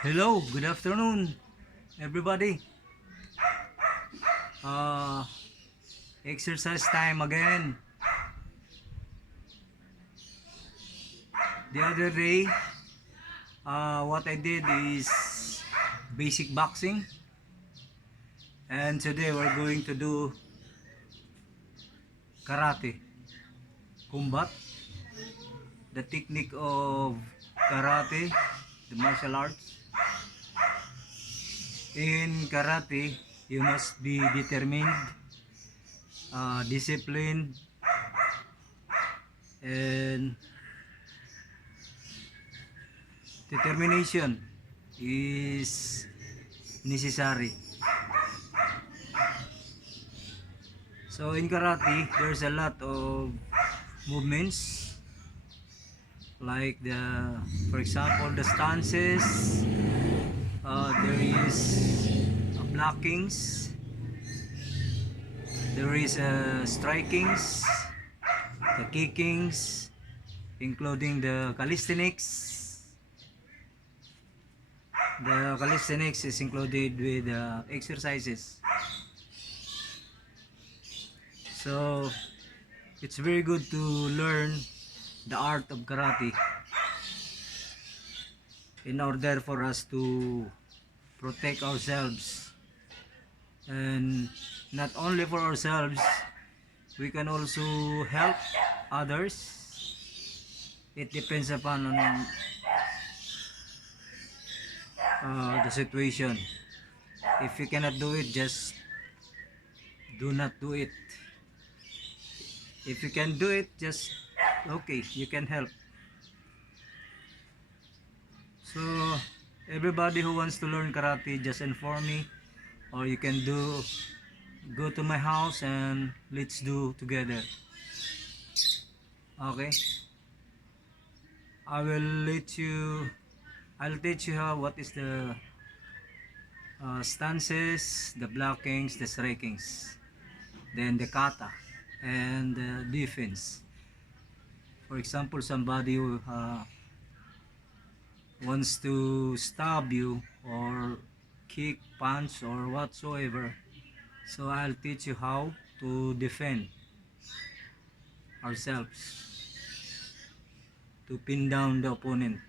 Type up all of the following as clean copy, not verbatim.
Hello, good afternoon, everybody. Uh, Exercise time again. The other day, what I did is basic boxing, and today we're going to do karate, combat, the technique of karate, the martial arts. In karate, you must be determined, disciplined, and determination is necessary. So in karate, there's a lot of movements like for example, the stances. There is blockings. There is strikings, the kickings, including the calisthenics. The calisthenics is included with exercises. So it's very good to learn the art of karate in order for us to protect ourselves, and not only for ourselves, we can also help others. It depends upon the situation. If you cannot do it, just do not do it. If you can do it, just okay, you can help. So everybody who wants to learn karate, just inform me, or you can go to my house and let's do together. Okay, I will let you I'll teach you what is the stances, the blockings, the strikings, then the kata, and the defense. For example, somebody who wants to stab you or kick, punch, or whatsoever. So I'll teach you how to defend ourselves, to pin down the opponent.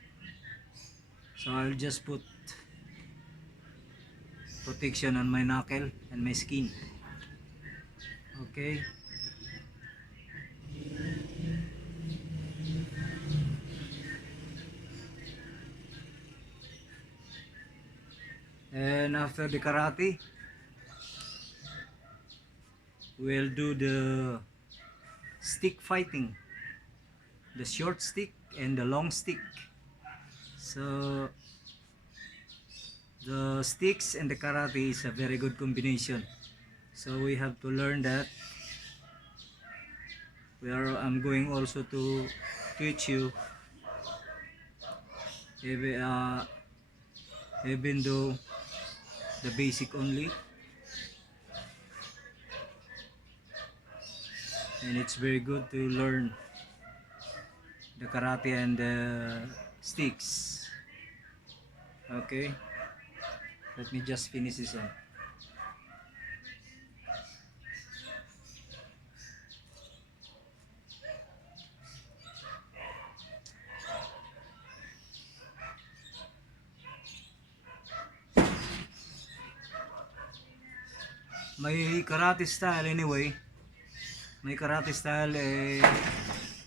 So I'll just put protection on my knuckle and my skin. Okay. And after the karate, we'll do the stick fighting, the short stick and the long stick. So the sticks and the karate is a very good combination. So we have to learn that. I'm going also to teach you, even, even though the basic only, and it's very good to learn the karate and the sticks. Okay, let me just finish this one. My karate style anyway, my karate style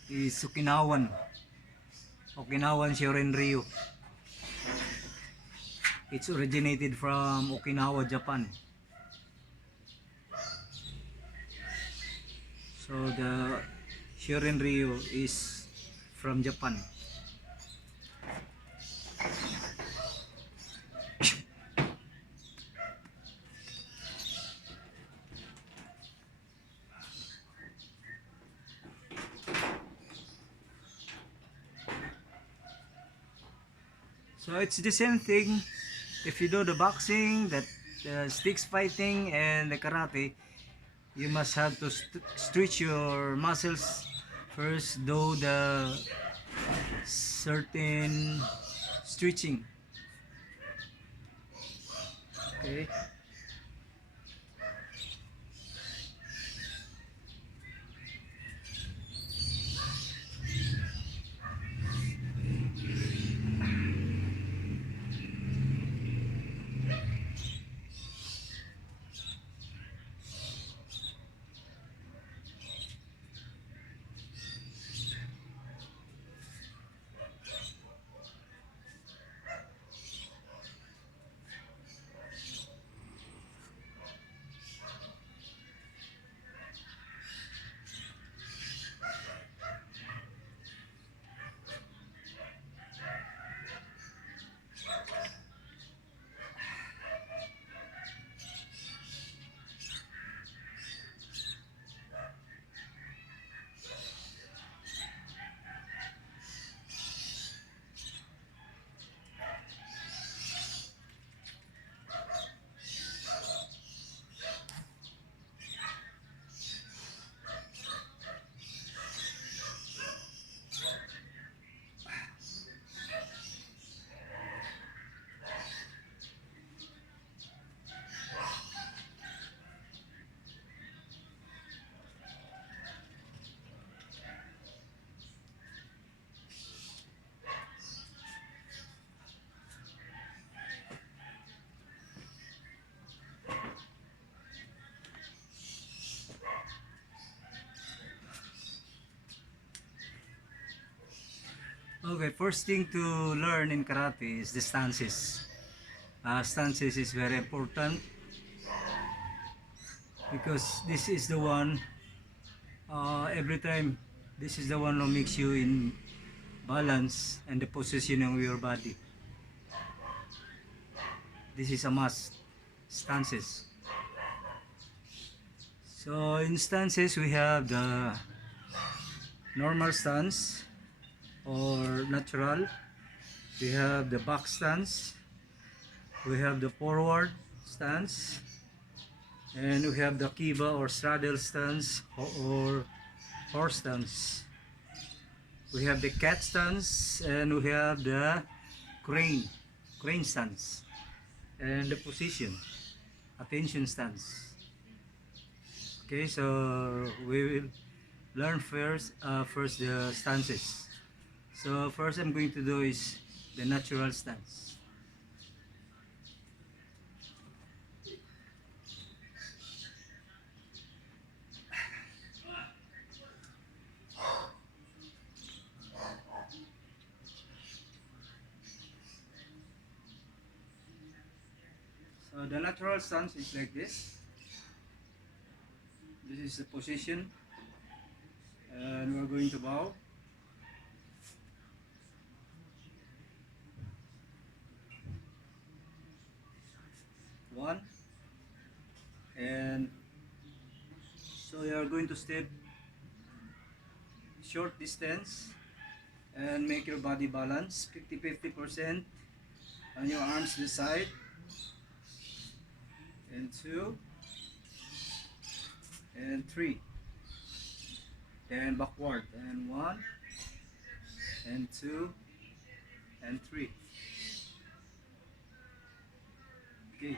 is Okinawan Shorin Ryu. It's originated from Okinawa, Japan. So the Shorin Ryu is from Japan. So it's the same thing. If you do the boxing, the sticks fighting, and the karate, you must have to stretch your muscles first, do the certain stretching. Okay. Okay, first thing to learn in karate is the stances. Stances is very important because this is the one, every time, this is the one who makes you in balance and the positioning of your body. This is a must. Stances. So in stances we have the normal stance or natural. We have the back stance. We have the forward stance. And we have the kiba or straddle stance or horse stance. We have the cat stance and we have the crane stance. And the position, attention stance. Okay, so we will learn first the stances. So first I'm going to do is the natural stance. So the natural stance is like this. This is the position, and we're going to bow. One, and so you are going to step short distance and make your body balance 50-50% on your arms to the side, and 2 and 3, then backward, and 1 and 2 and 3. Okay,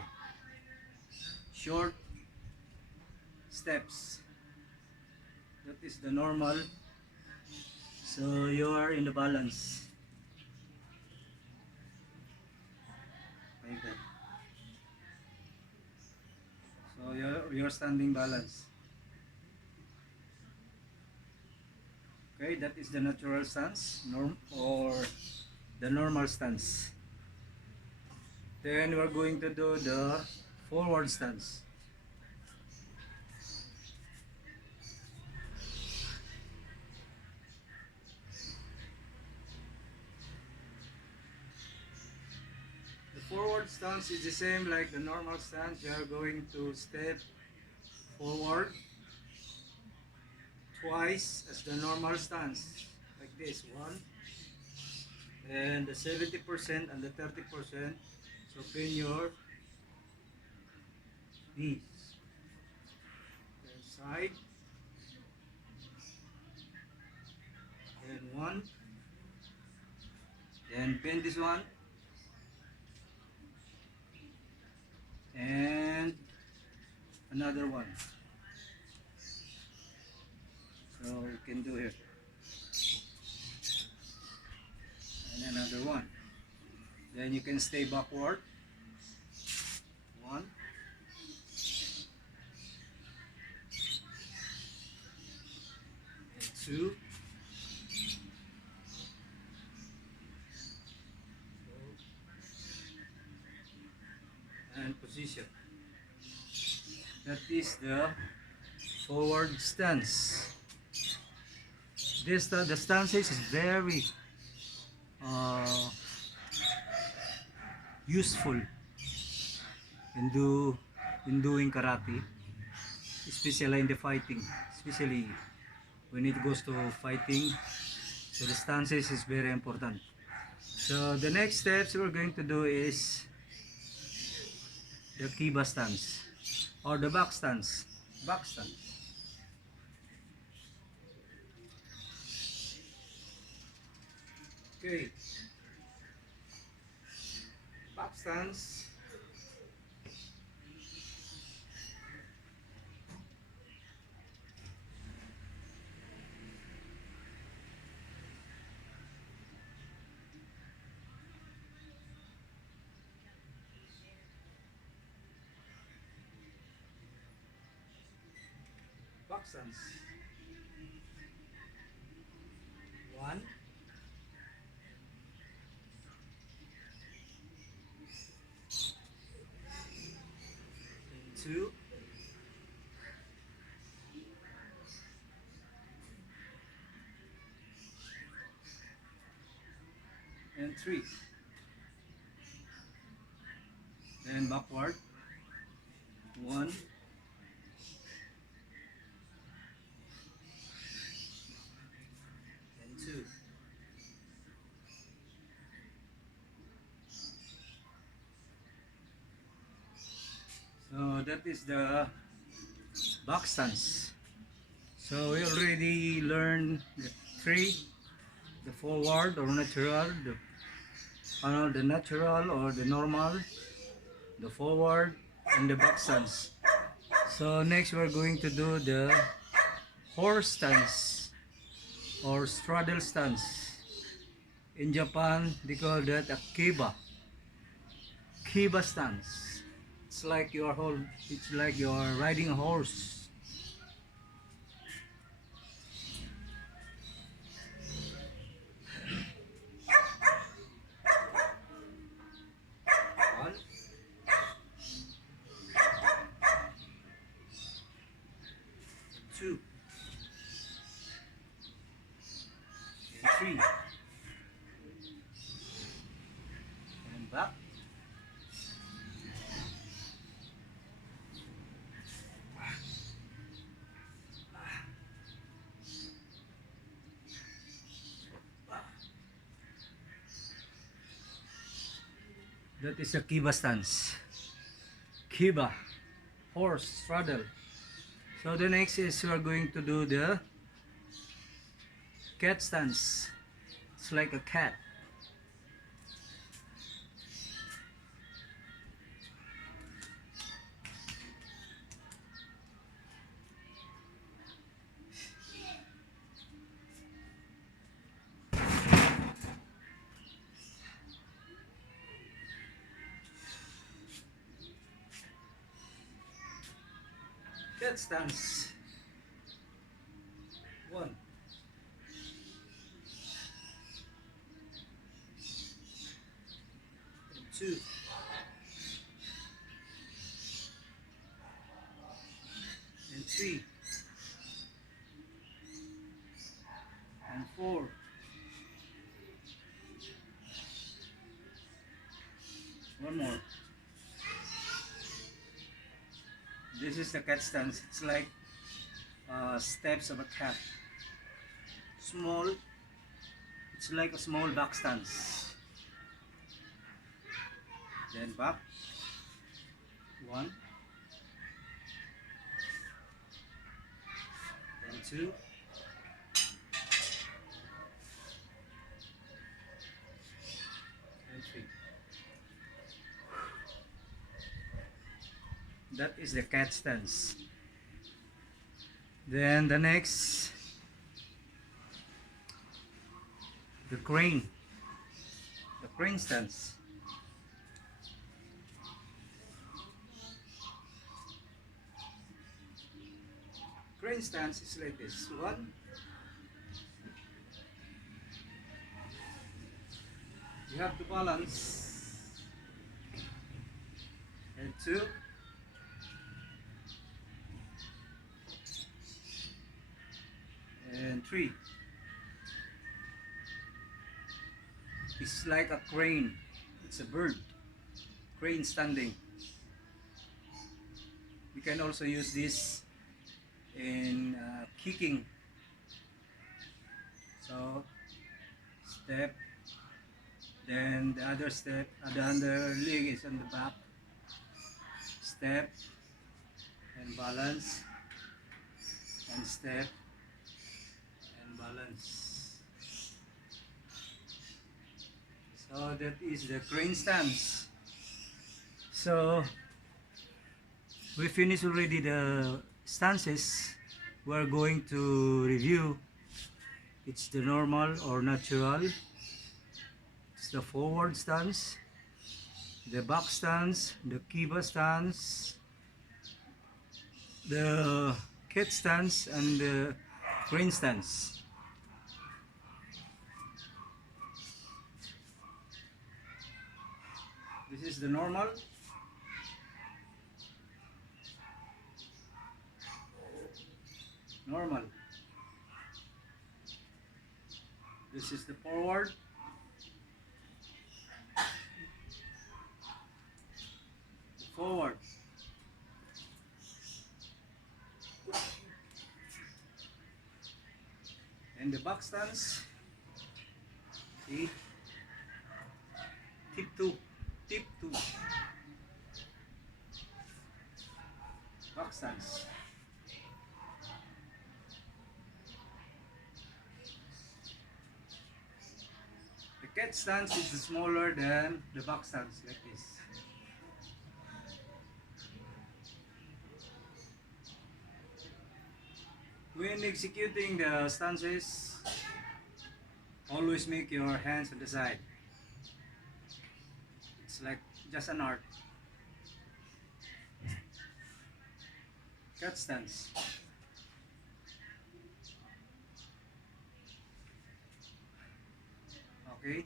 short steps, that is the normal, so you are in the balance like that. So you're standing balance. Okay, that is the natural stance, or the normal stance. Then we're going to do the forward stance. The forward stance is the same like the normal stance. You are going to step forward twice as the normal stance, like this. One, and the 70% and the 30%. So bend your knees. Then side, and one, then bend this one, another one. So you can do here. And another one. Then you can stay backward. One. And two. And position. That is the forward stance. The stances is very uh, useful in doing karate, especially in the fighting, especially when it goes to fighting. So the stances is very important. So the next steps we're going to do is the kiba stance or the back stance. Back stance. Okay. Back stance. Back stance. One. And two. And three. Then backward. One. And two. So that is the back stance. So we already learned the three, the forward or natural, the natural or the normal, the forward, and the back stance. So next we're going to do the horse stance or straddle stance. In Japan, they call that a kiba. Kiba stance. It's like you're riding a horse. One, two, and three, and back. That is a kiba stance. Kiba, horse straddle. So the next is we're going to do the cat stance. It's like a cat. Cat stance. One. And two. And three. And four. One more. This is the cat stance. It's like steps of a cat. Small. It's like a small back stance. Then back. One. And two. And three. That is the cat stance. Then the next, the crane. The crane stance. Crane stance is like this. One, you have to balance. And two, and three. It's like a crane. It's a bird. Crane standing. You can also use this in kicking. So step, then the other step, the other leg is on the back. Step and balance, and step and balance. So that is the crane stance. So we finished already the stances. We're going to review. It's the normal or natural. It's the forward stance, the back stance, the kiba stance, the cat stance, and the crane stance. This is the normal. Normal. This is the forward. Forward. And the back stance. See? Tip 2. Tip 2. Back stance. The cat stance is smaller than the back stance, like this. When executing the stances, always make your hands on the side. It's like just an art. Cat stance. Okay.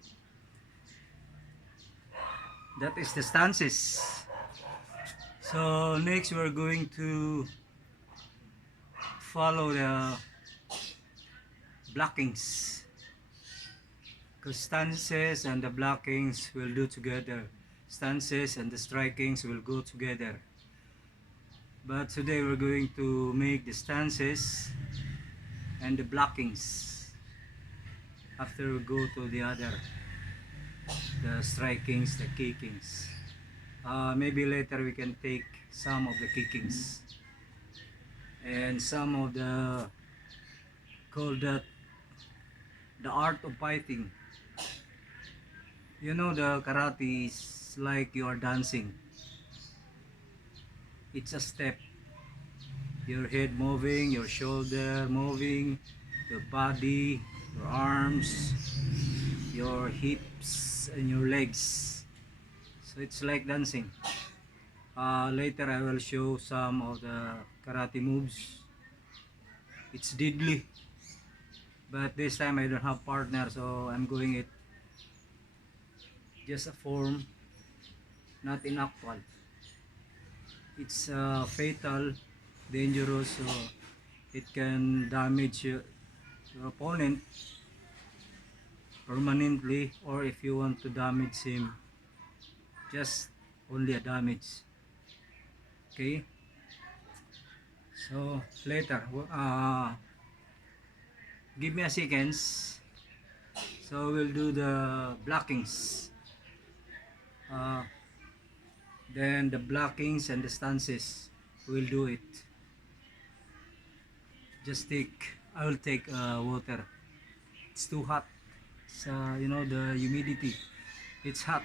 That is the stances. So next we're going to follow the blockings, because stances and the blockings will do together. Stances and the strikings will go together. But today we're going to make the stances and the blockings after we go to the other, the strikings, the kickings. Maybe later we can take some of the kickings and some of the, call that the art of fighting. You know, the karate is like you are dancing. It's a step. Your head moving, your shoulder moving, your body, your arms, your hips, and your legs. So it's like dancing. Later I will show some of the karate moves. It's deadly. But this time I don't have partner, so I'm going it just a form, not in actual. It's fatal, dangerous, so it can damage your opponent permanently, or if you want to damage him, just only a damage. Okay, so later give me a seconds, so we'll do the blockings, uh, then the blockings and the stances, we'll do it. Just take, I will take water. It's too hot. It's you know, the humidity, it's hot.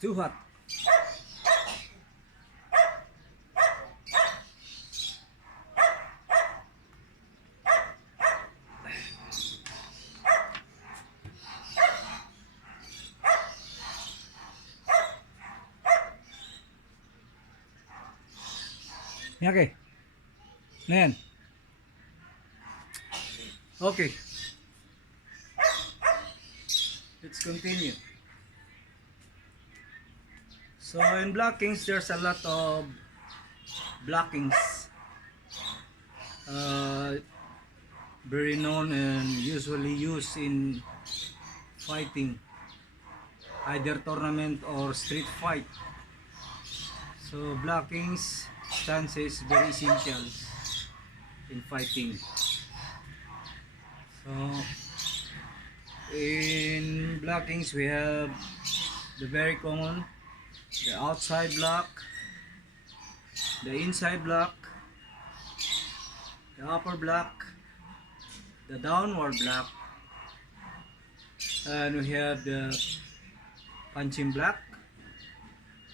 too hot. Okay. Then, okay, let's continue. So in blockings, there's a lot of blockings, uh, very known and usually used in fighting, either tournament or street fight. So blockings stance is very essential in fighting. So in blockings we have the very common, the outside block, the inside block, the upper block, the downward block, and we have the punching block,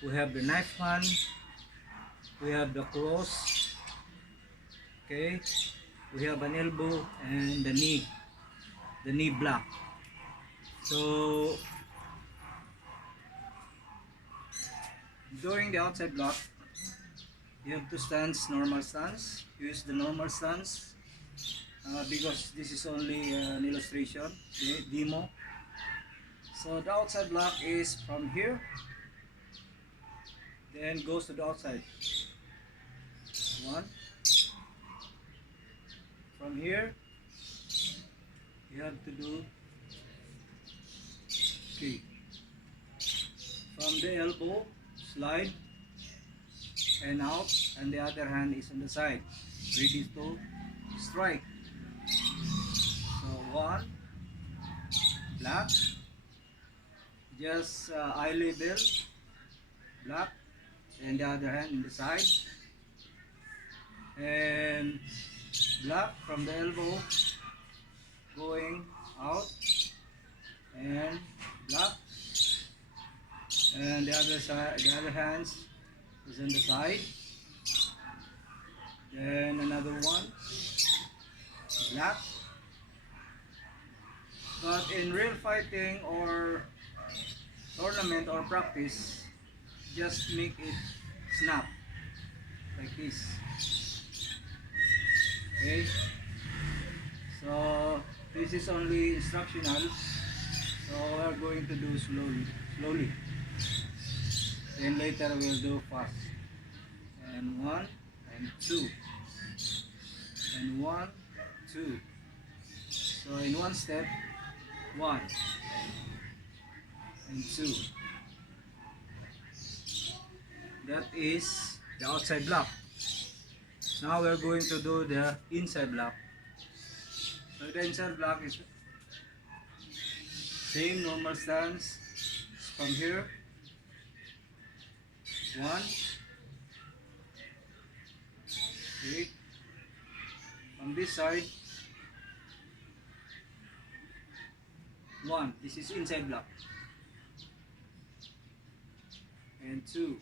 we have the knife hand, we have the cross, okay, we have an elbow and the knee block. So during the outside block, you have to stance, normal stance. Use the normal stance because this is only an illustration, demo. So the outside block is from here, then goes to the outside. One. From here, you have to do 3. From the elbow, slide and out, and the other hand is on the side, ready to strike. So 1, block, just eye level, block, and the other hand in the side, and block from the elbow, going out, and block, and the other side, the other hands is on the side, then another one, block. But in real fighting or tournament or practice, just make it snap like this. Okay, so this is only instructional, so we're going to do slowly, then later we'll do fast. And 1 and 2 and 1, 2. So in one step, 1 and 2. That is the outside block. Now we're going to do the inside block. So the inside block is same normal stance from here. 1, 3. From this side, 1. This is inside block. And 2.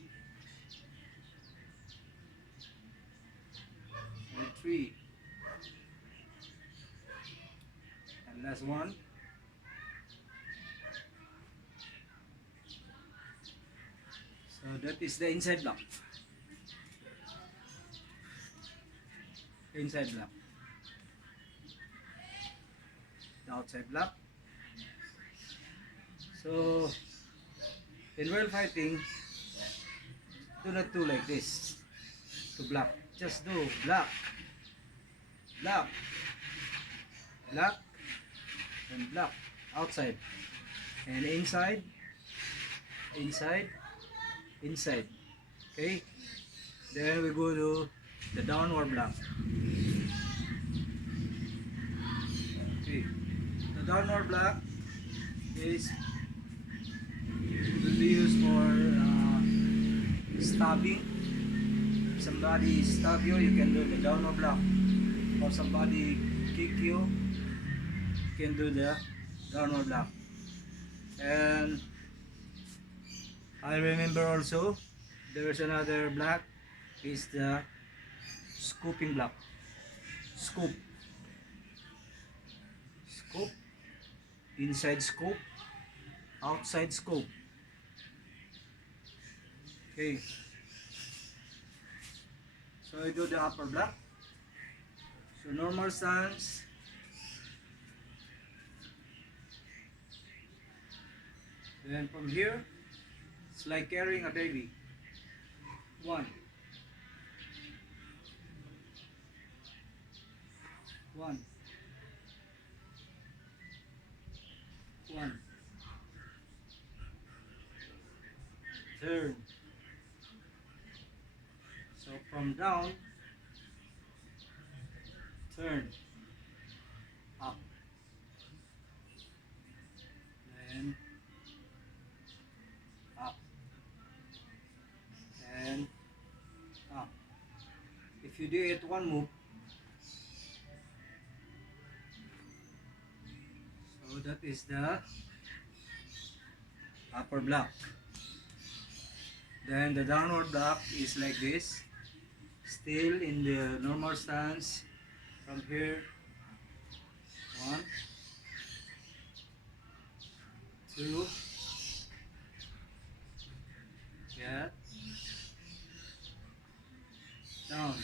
And 3. And last one. So that is the inside block. Inside block. The outside block. So in real fighting, do not do like this to block. Just do block, block, block, and block. Outside and inside, inside, inside. Okay. Then we go to the downward block. Okay. The downward block is will be used for stabbing. If somebody stab you, you can do the downward block. Or somebody kick you can do the downward block. And I remember also there's another block is the scooping block. Scoop, scoop, inside scoop, outside scoop. Okay, so I do the upper block. So normal stance, then from here, it's like carrying a baby. One, one, one. Turn. So from down, turn, up, then up, and up. If you do it one move, so that is the upper block. Then the downward block is like this, still in the normal stance. From here, one, two, yeah, down.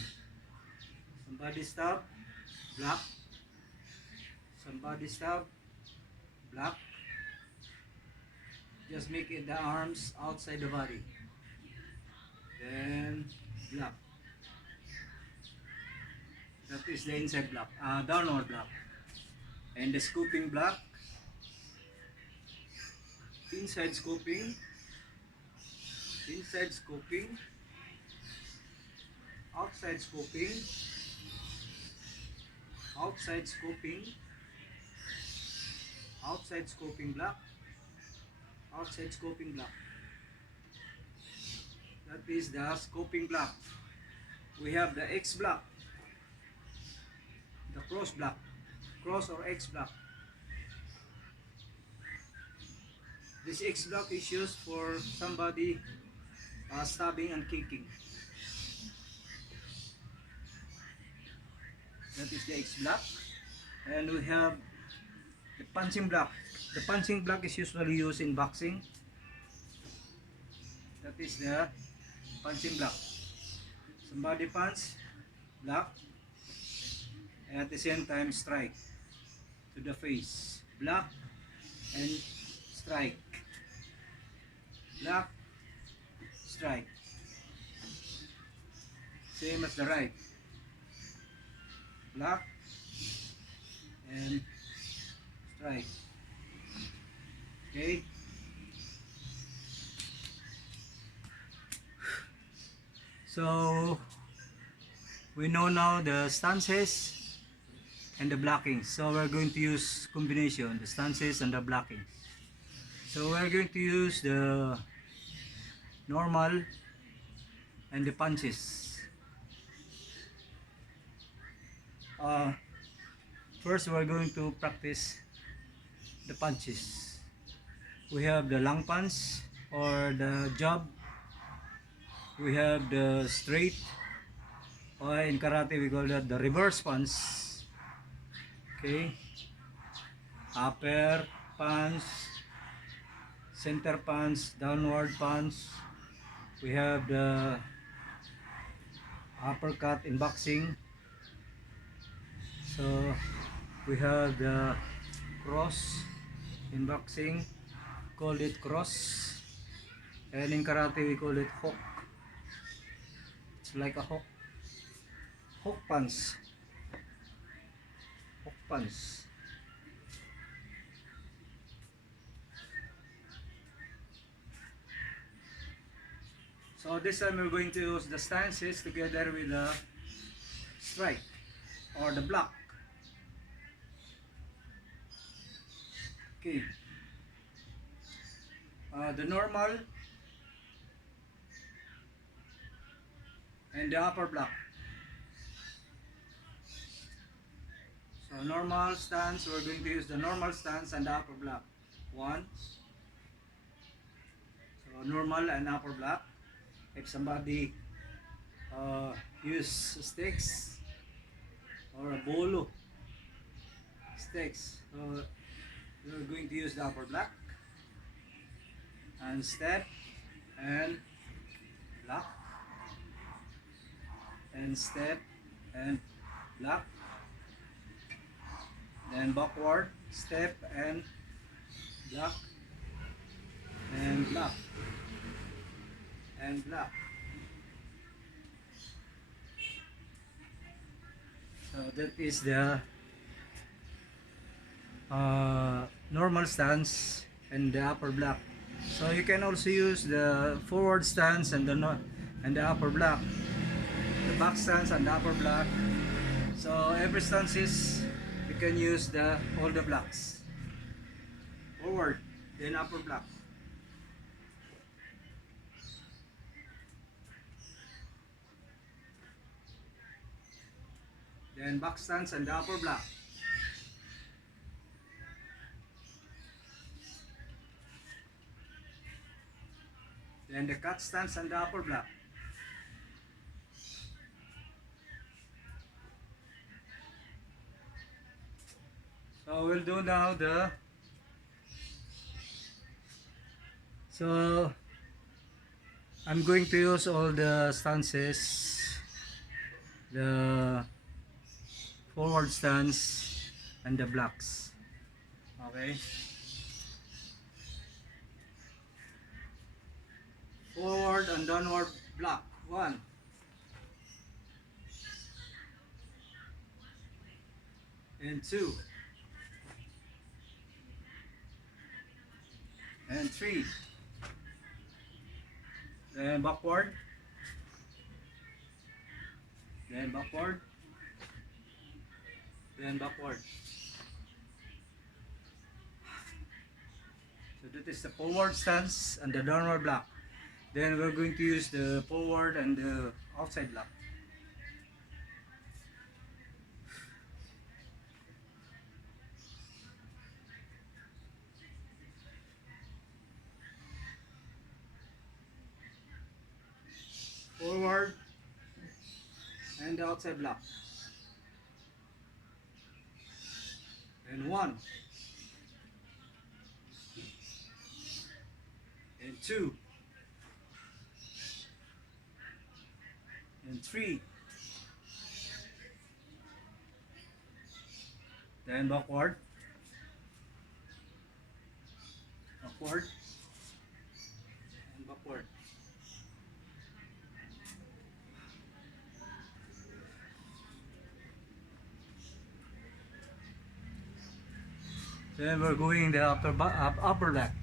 Somebody stop, block. Somebody stop, block. Just make it the arms outside the body. Then block. That is the inside block, downward block. And the scooping block, inside scooping, inside scooping, outside scooping, outside scooping, outside scooping block, outside scoping block. That is the scoping block. We have the X block, the cross block, cross or X block. This X block is used for somebody stabbing and kicking. That is the X block. And we have the punching block. The punching block is usually used in boxing. That is the punching block. Somebody punch, block, and at the same time strike to the face. Block and strike. Block, strike. Same as the right. Block and strike. Okay. So we know now the stances and the blocking. So we're going to use combination, the stances and the blocking. So we're going to use the normal and the punches. First we're going to practice the punches. We have the long punch or the jab. We have the straight, or in karate we call that the reverse punch. Okay, upper punch, center punch, downward punch. We have the uppercut in boxing. So we have the cross in boxing, call it cross, and in karate we call it hook. It's like a hook, hook punch, hook punch. So this time we're going to use the stances together with the strike or the block. Okay. The normal and the upper block. So normal stance, we're going to use the normal stance and the upper block. One. So normal and upper block. If somebody use sticks or a bolo sticks, so you're going to use the upper block and step and block and step and block, then backward step and block and block and block. So that is the normal stance and the upper block. So you can also use the forward stance and the and the upper block, the back stance and the upper block. So every stance is you can use the all the blocks. Forward, then upper block. Then back stance and the upper block. Then the cut stance and the upper block. So we'll do now the, so I'm going to use all the stances, the forward stance and the blocks. Okay. Forward and downward block. 1. And 2. And 3. Then backward. Then backward. Then backward. So that is the forward stance and the downward block. Then we're going to use the forward and the outside block. Forward and the outside block. And 1. And 2. And 3. Then backward. Backward. And backward. Then we're going the upper back.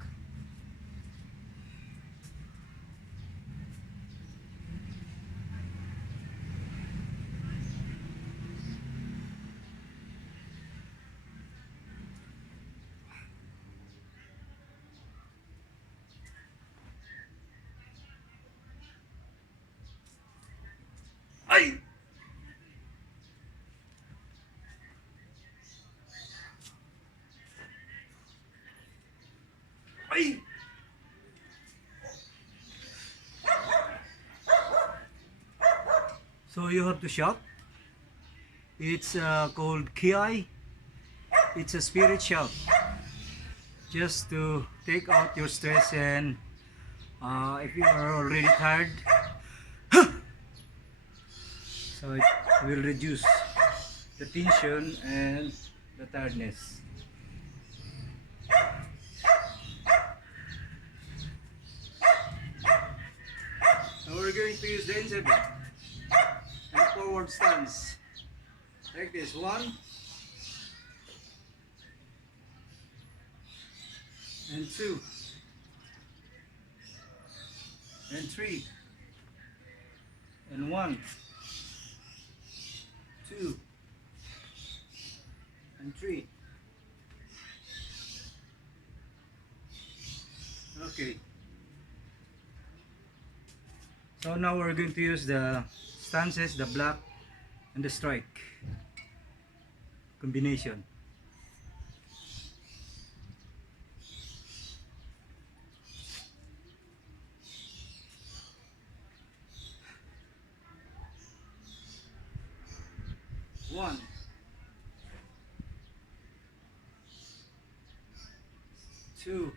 Ay! Ay! So you have to shout. It's called kiai. It's a spirit shout. Just to take out your stress, and if you are already tired, so it will reduce the tension and the tiredness. So we're going to use the inside block and forward stance. Like this. 1 and 2 and 3 and 1, 2 and 3. Okay. So now we're going to use the stances, the block and the strike combination. 1, 2,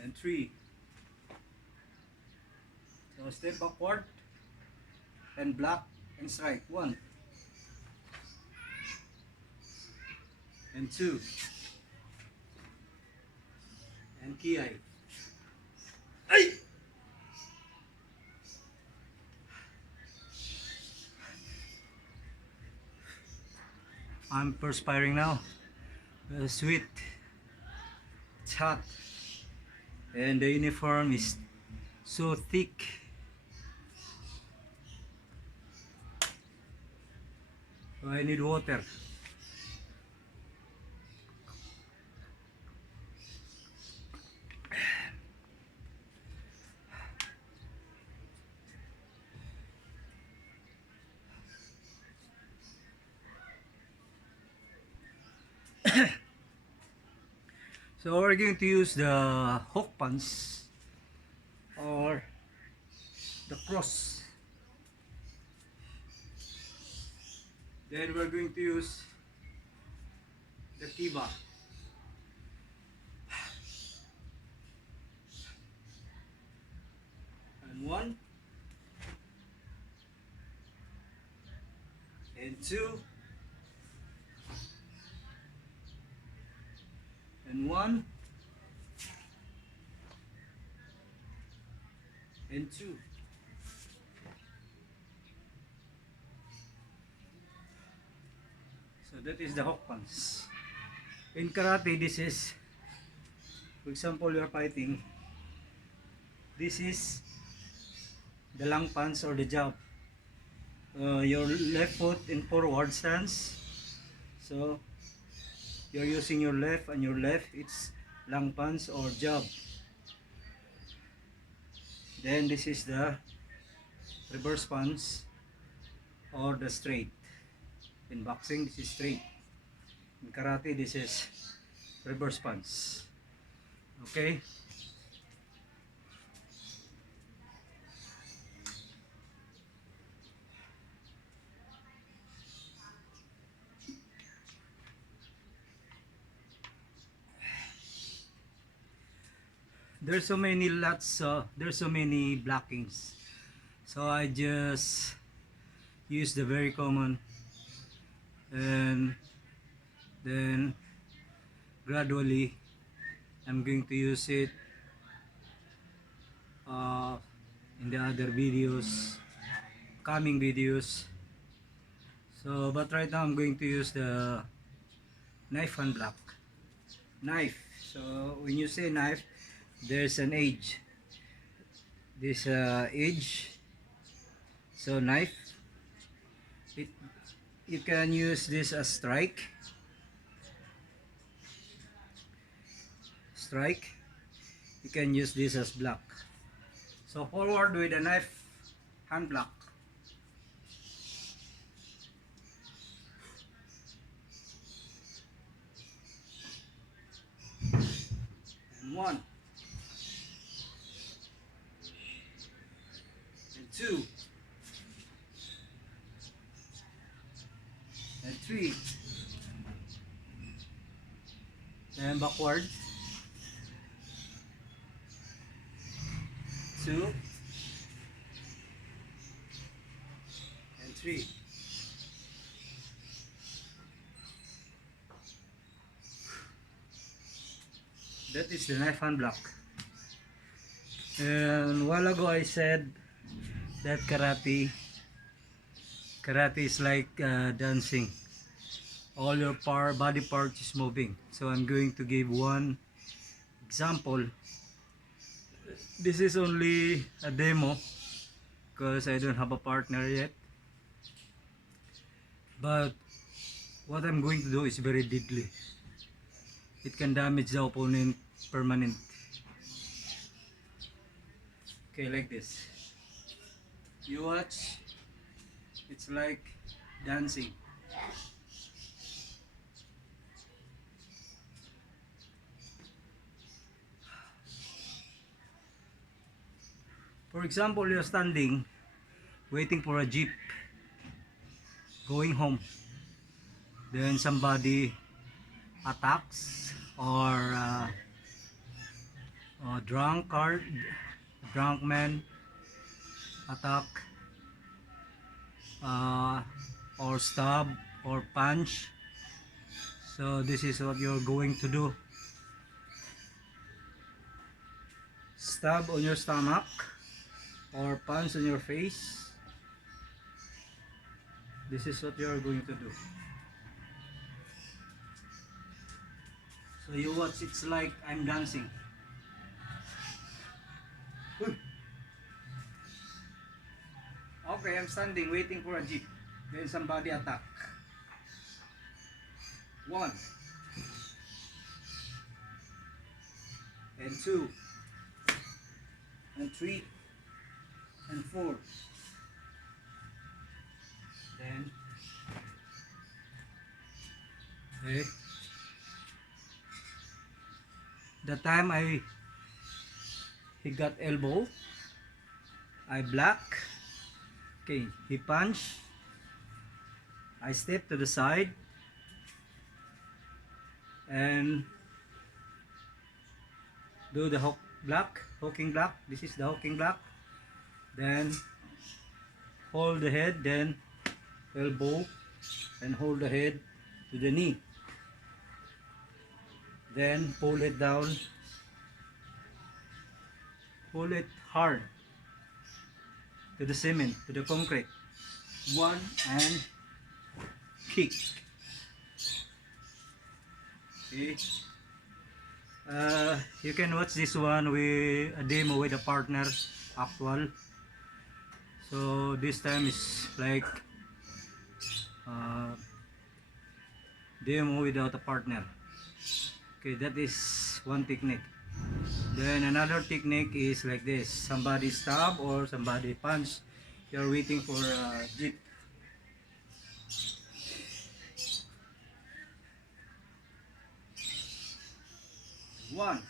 and 3. So step backward and block and strike. 1 and 2 and ki. Ay! I'm perspiring now. Sweet. It's hot. And the uniform is so thick. So I need water. So we're going to use the hook punch or the cross. Then we're going to use the kiba. And 1 and 2 and 1 and 2. So that is the hook punch. In karate, this is, for example, you're fighting, this is the long punch or the jab. Your left foot in forward stance. So you're using your left, and your left it's long punch or jab. Then this is the reverse punch or the straight. In boxing, this is straight. In karate, this is reverse punch. Okay? There's so many there's so many blockings. So I just use the very common, and then gradually I'm going to use it in the other videos, coming videos. So but right now I'm going to use the knife and block. Knife. So when you say knife, there's an edge. This edge. So knife. It, you can use this as strike. Strike. You can use this as block. So forward with a knife, hand block. And 1 and 2 and 3. Then backward. 2 and 3. That is the knife hand block. And a while ago I said that karate is like dancing. All your body parts is moving. So I'm going to give one example. This is only a demo because I don't have a partner yet. But what I'm going to do is very deadly. It can damage the opponent permanent. Okay, like this. You watch. It's like dancing. For example, you're standing, waiting for a jeep going home. Then somebody attacks, or drunk man attack, uh, or stab or punch. So this is what you're going to do: stab on your stomach or punch on your face. This is what you're going to do. So you watch, it's like I'm dancing. Okay, I'm standing waiting for a jeep. Then somebody attack. 1 and 2 and 3 and 4. Then okay. The time he got elbow, I block. Okay, he punch. I step to the side and do the hooking block. This is the hooking block. Then hold the head, then elbow, and hold the head to the knee. Then pull it down, pull it hard to the cement, to the concrete. 1 and kick. Okay. You can watch this one with a demo with a partner, actual. So this time is like demo without a partner. Okay, that is one technique. Then another technique is like this: somebody stab or somebody punch. You're waiting for a jeep. 1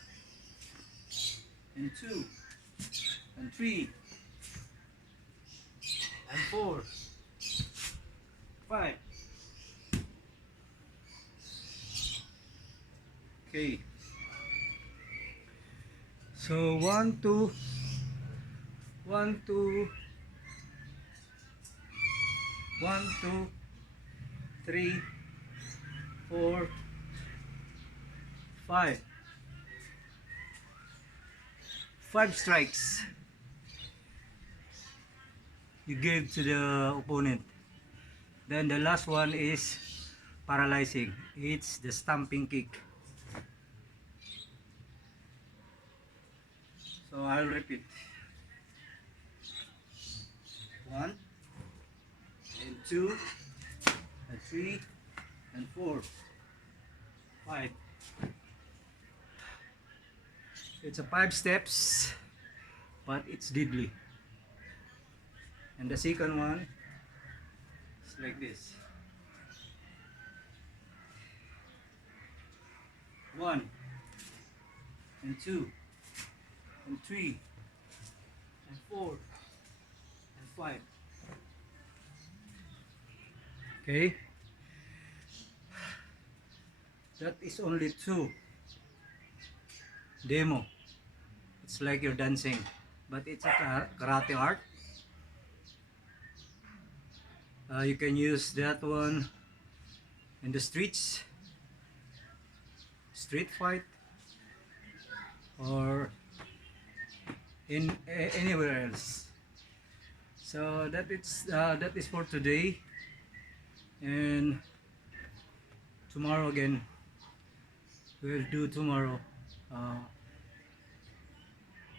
and 2 and 3 and 4, 5. Okay. So 1, 2, 1, 2, 1, 2, 3, 4, 5. 5 strikes you give to the opponent. Then the last one is paralyzing. It's the stamping kick. So I'll repeat. 1 and 2 and 3 and 4, 5. It's a 5 steps, but it's deadly. And the second one is like this. 1 and 2 and 3 and 4 and 5. Okay, that is only 2 demo. It's like you're dancing, but it's a karate art. You can use that one in the streets, street fight, or in anywhere else. So that is for today, and tomorrow again we'll do tomorrow.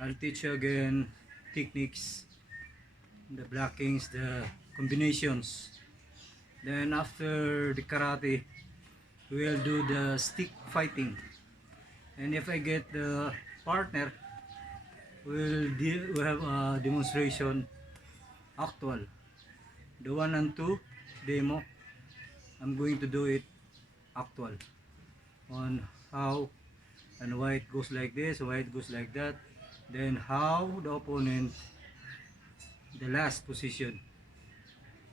I'll teach you again techniques, the blockings, the combinations. Then after the karate, we'll do the stick fighting. And if I get the partner, we'll have a demonstration actual. The 1 and 2 demo, I'm going to do it actual on how and why it goes like this, why it goes like that, then how the opponent, the last position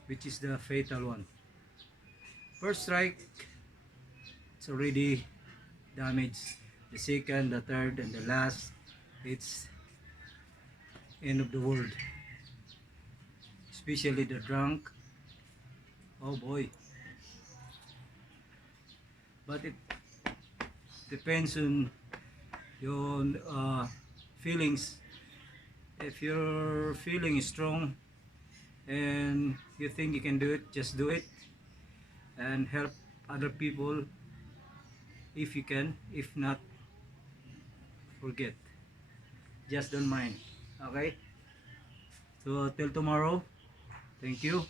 which is the fatal one. First strike, it's already damaged. The second, the third, and the last, it's end of the world. Especially the drunk. Oh boy. But it depends on your feelings. If your feeling is strong and you think you can do it, just do it and help other people if you can. If not, forget. Just don't mind. Okay? So till tomorrow. Thank you.